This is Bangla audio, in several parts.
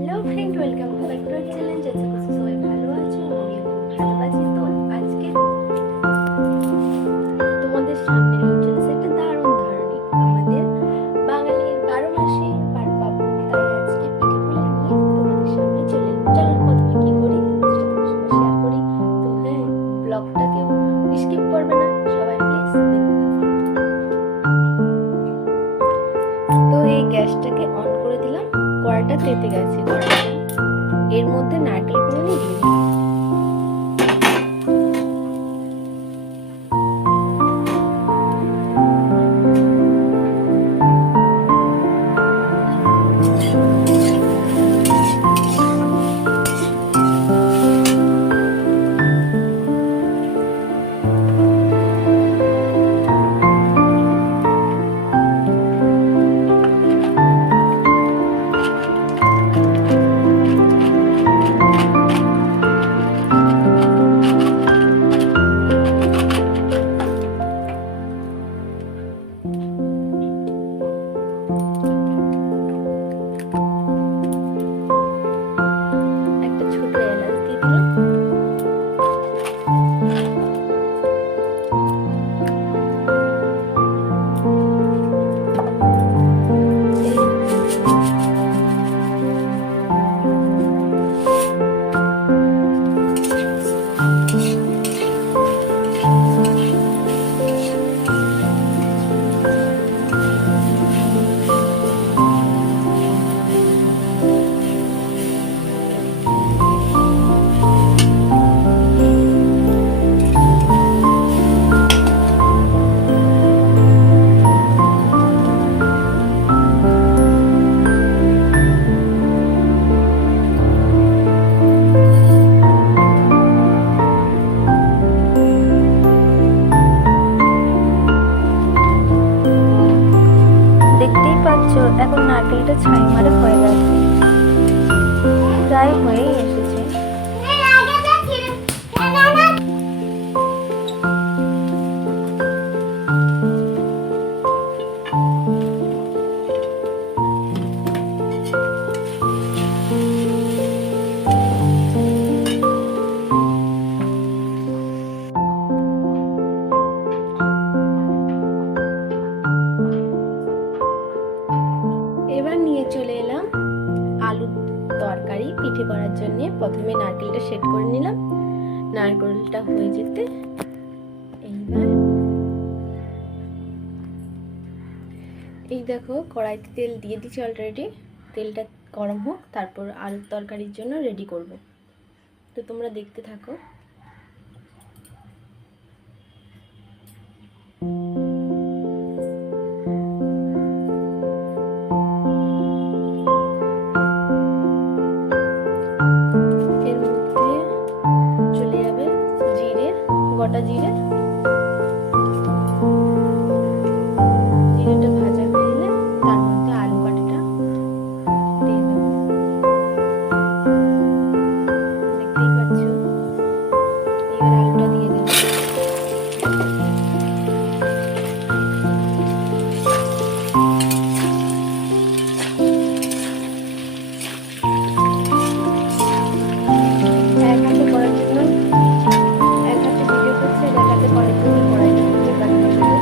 Hello friend, welcome to back to our channel. আশা করছি সবাই ভালো আছো, আমিও খুব ভালো আছি। তো আজকে তোমাদের সামনে নিয়ে চলেছে একটা দারুণ ধারণী, আমাদের বাঙালির 12 মাসে পার পাবন। তাই আজকে পিঠে পুলি নিয়ে তোমাদের সামনে চলে এলাম। চলো প্রথমে কি করি সেটা তোমার সঙ্গে শেয়ার করি। তো হ্যাঁ, ব্লগটা কেউ স্কিপ করবে না, সবাই প্লিজ দেখতে থাকো। তো এই গ্যাসটাকে অন করে দিলাম, কড়াইটা তেতে গেছে। এর মধ্যে নারকেল কুড়ুনি দিয়ে দিই। একটা ছোট এলাচ দিয়ে দিলাম। দেখতেই পাচ্ছ এখন নারকেলটা ছাই মারা হয়ে গেছে, প্রায় হয়েই এসেছে। এবার নিয়ে চলে এলাম আলুর তরকারি পিঠে করার জন্য। প্রথমে নারকেলটা সেট করে নিলাম, নারকেলটা হয়ে যেতে এইবার এই দেখো কড়াইতে তেল দিয়ে দিচ্ছি অলরেডি। তেলটা গরম হোক, তারপর আলুর তরকারির জন্য রেডি করব। তো তোমরা দেখতে থাকো। এর মধ্যে চলে যাবে জিরে, গোটা জিরে। জিরেটা ভাজা হয়ে এলে তার মধ্যে আলু কাটাটা দিয়ে দেবো। দেখতেই পাচ্ছ, এবার আলুটা দিয়ে দেবো। এক হাতে করার জন্য এক হাতে ভিডিও করছে, আর এক হাতে করার জন্য কড়াইটা থেকে বানিয়ে দেবো।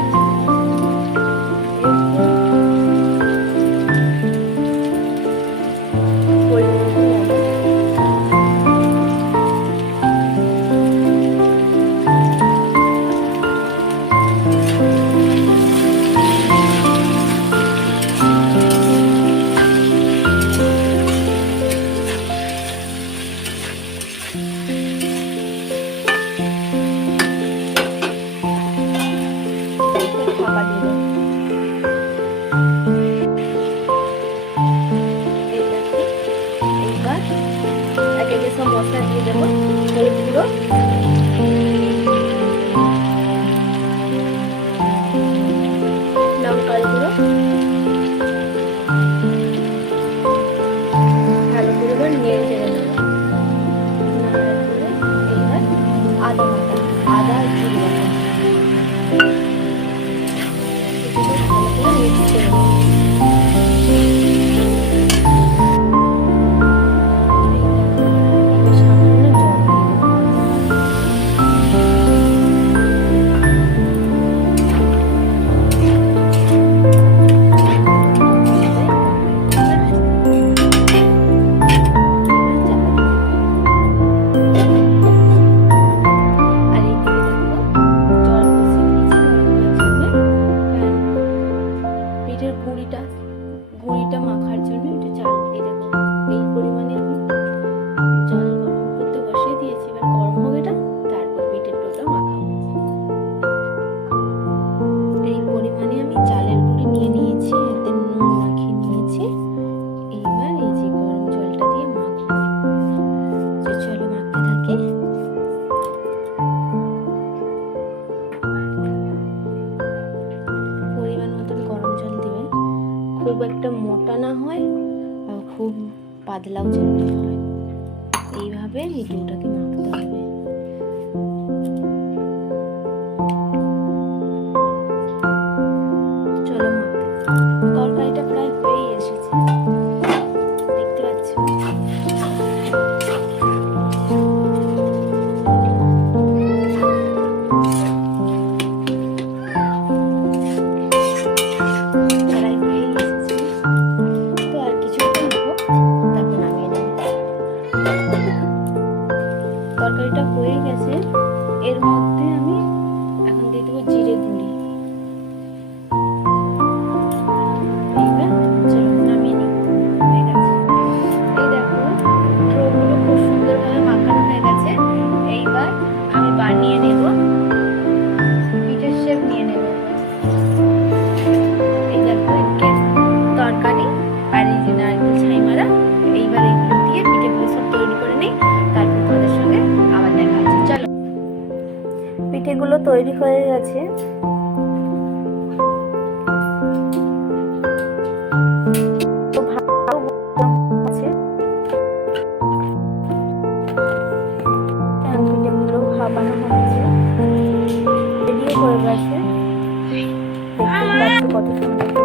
ঢাকা দিয়ে দেবো। এইবার এক একে সব মশলা দিয়ে দেবো। হলুদ গুঁড়ো, লঙ্কার গুঁড়ো, ভালো করে এবার নেড়ে চেড়ে নেবো। এইবার আদা বাটা, আদা আর জিরে বাটা ভালো করে মিক্স করে নেবো। তৈরি হয়। এইভাবে এই ডোটাকে মাখতে হবে। চলো মাখতে। তরকারিটা প্রায় হয়েই এসেছে, দেখতে পাচ্ছ। প্রায় হয়েই এসেছে, তো আর কিছুক্ষণ হোক, তারপর নামিয়ে নেব। তরকারিটা হয়ে গেছে, এর মধ্যে আমি এখন দিয়ে দেবো জিরে গুঁড়ি। এইবার চলো নামিয়ে নিই, হয়ে গেছে। এই দেখো ডোগুলো খুব সুন্দরভাবে মাখানো হয়ে গেছে। এইবার আমি বানিয়ে নেব, পিঠের শেপ নিয়ে নেব। এই দেখো এদিকে তরকারি আর এই যে নারকেল ছাই মারা। এইবার এইগুলো দিয়ে পিঠেগুলো সব তৈরি করে নিই, তারপর তোমাদের সঙ্গে আবার দেখা হচ্ছে। চলো, পিঠেগুলো তৈরি হয়ে গেছে। তো ভালো আছে, পিঠেগুলো ভাপানো হচ্ছে, রেডিও হয়ে গেছে। দেখতে পাচ্ছ কত সুন্দর